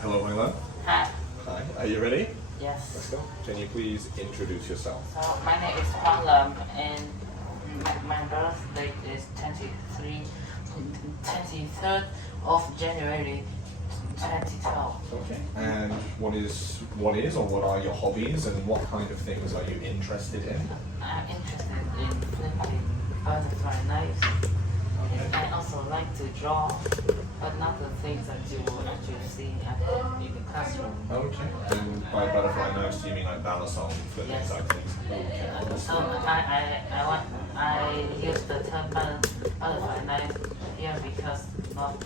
Hello, Milo. Hi. Hi. Are you ready? Yes. Let's go. Can you please introduce yourself? So my name is Hoàng, and my birth date is 23rd of January 2012. Okay. And what are your hobbies and what kind of things are you interested in? I'm interested in flipping butterfly knives. And I also like to draw, but not the things that you will actually see in the classroom. Okay. And by butterfly knives, do you mean like balisong flipping Yes. type things? Okay. So I use the term butterfly knife here because not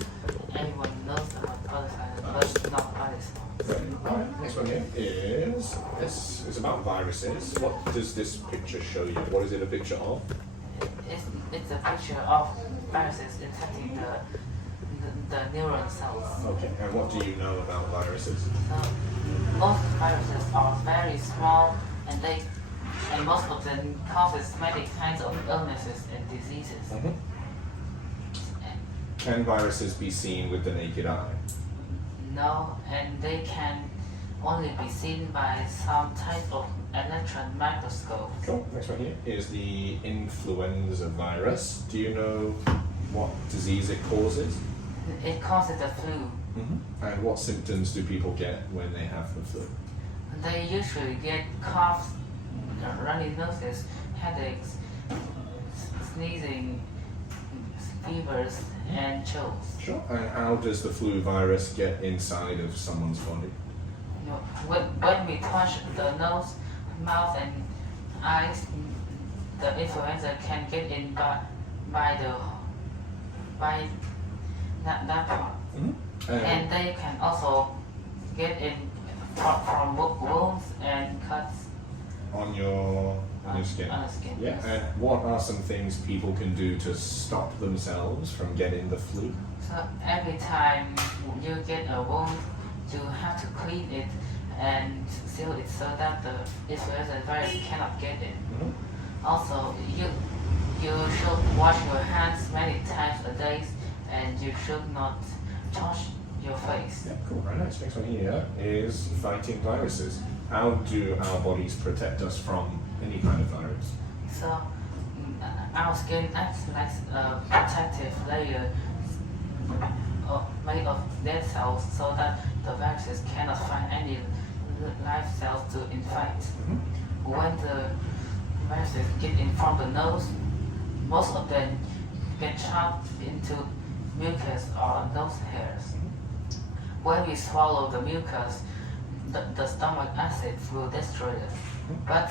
everyone knows about butterfly, but not balisong. Alright, next one here is this is about viruses. What does this picture show you? What is it a picture of? It's a picture of viruses infecting the neuron cells. Okay, and what do you know about viruses? So most viruses are very small, and most of them causes many kinds of illnesses and diseases. Can viruses be seen with the naked eye? No, and they can only be seen by some type of electron microscope. Cool. Next one here is the influenza virus. Do you know what disease it causes? It causes the flu. And what symptoms do people get when they have the flu? They usually get coughs, runny noses, headaches, sneezing, fevers, and chills. Sure. And how does the flu virus get inside of someone's body? You know, when we touch the nose, mouth, and eyes, the influenza can get in by that part. And they can also get in from wounds and cuts on your skin. On the skin. Yeah. Yes. And what are some things people can do to stop themselves from getting the flu? So every time you get a wound, you have to clean it and seal it so that the influenza virus cannot get in. Also, you should wash your hands many times a day, and you should not touch your face. Yeah, cool. Very nice. Next one here is fighting viruses. How do our bodies protect us from any kind of virus? So our skin acts like a protective layer made of dead cells so that the viruses cannot find any live cells to infect. When the viruses get in from the nose, most of them get trapped into mucus or nose hairs. When we swallow the mucus, the stomach acid will destroy it. But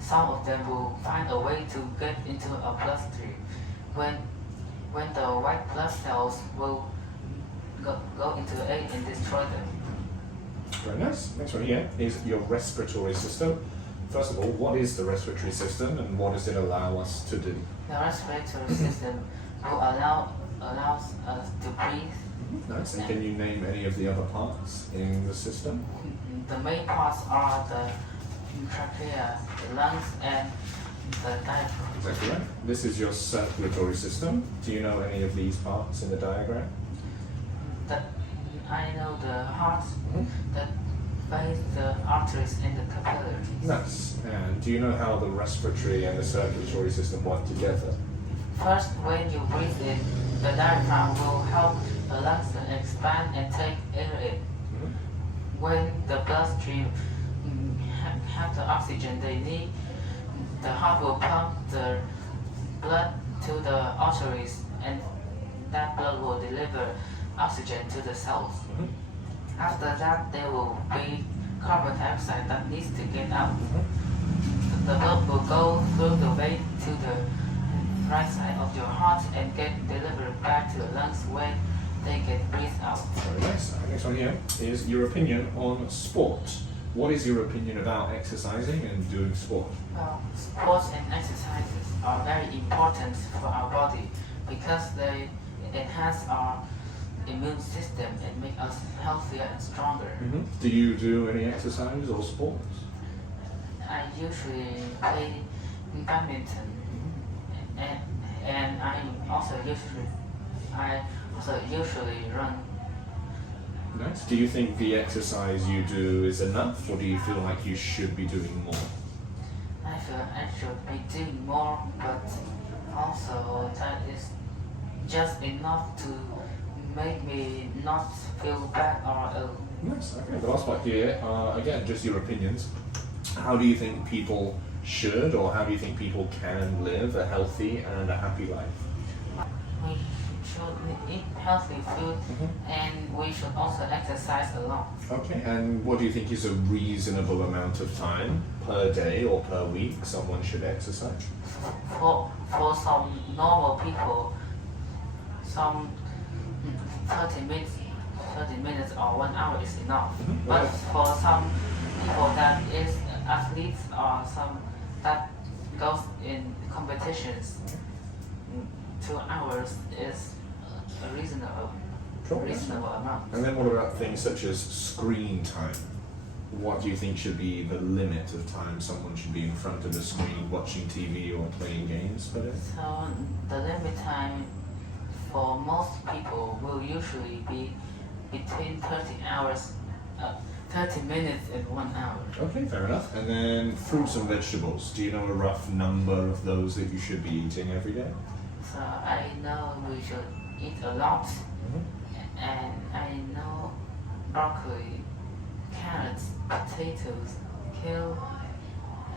some of them will find a way to get into a bloodstream. When the white blood cells will go into it and destroy them. Very nice. Next one here is your respiratory system. First of all, what is the respiratory system and what does it allow us to do? The respiratory system will allows us to breathe. Nice. And can you name any of the other parts in the system? The main parts are the trachea, the lungs, and the diaphragm. Exactly right. This is your circulatory system. Do you know any of these parts in the diagram? I know the heart, the veins, the arteries, and the capillaries. Nice. And do you know how the respiratory and the circulatory system work together? First, when you breathe in, the diaphragm will help the lungs to expand and take air in. When the bloodstream have the oxygen they need, the heart will pump the blood to the arteries, and that blood will deliver oxygen to the cells. After that, there will be carbon dioxide that needs to get out. The blood will go through the vein to the right side of your heart and get delivered back to the lungs when they get breathed out. Very nice. Next one here is your opinion on sport. What is your opinion about exercising and doing sport? Well, sports and exercises are very important for our body because they enhance our immune system and make us healthier and stronger. Do you do any exercise or sports? I usually play badminton, and I also usually run Nice. Do you think the exercise you do is enough, or do you feel like you should be doing more? I feel I should be doing more, but also that is just enough to make me not feel bad or ill. Nice. Okay. The last part here, again, just your opinions. How do you think people should, or how do you think people can live a healthy and a happy life? We should eat healthy food and we should also exercise a lot. Okay. And what do you think is a reasonable amount of time per day or per week someone should exercise? For some normal people, some 30 minutes or 1 hour is enough. But Right. for some people that is athletes or some that goes in competitions, 2 hours is a reasonable amount. And then what about things such as screen time? What do you think should be the limit of time someone should be in front of the screen watching TV or playing games per day? So the limit time for most people will usually be between 30 minutes and 1 hour. Okay, fair enough. And then fruits and vegetables. Do you know a rough number of those that you should be eating every day? So I know we should eat a lot, and I know broccoli, carrots, potatoes, kale,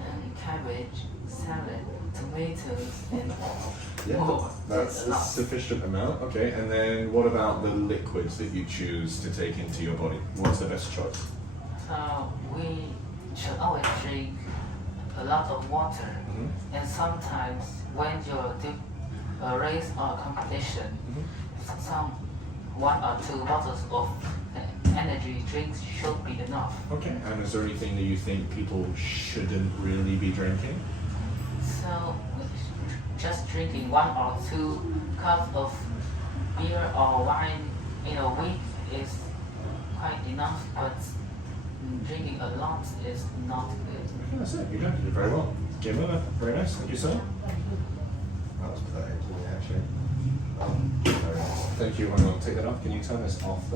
and cabbage, salad, tomatoes, and more. That's a a lot. sufficient amount. Okay, and then what about the liquids that you choose to take into your body? What's the best choice? So we should always drink a lot of water, and sometimes when you do a race or a competition, some 1 or 2 bottles of energy drinks should be enough. Okay, and is there anything that you think people shouldn't really be drinking? So just drinking 1 or 2 cups of beer or wine in a week is quite enough, but drinking a lot is not good. That's it, you did very well. Jim, very nice. Thank you, sir. That was pathetic, actually. Thank you. I'll take that off. Can you turn this off?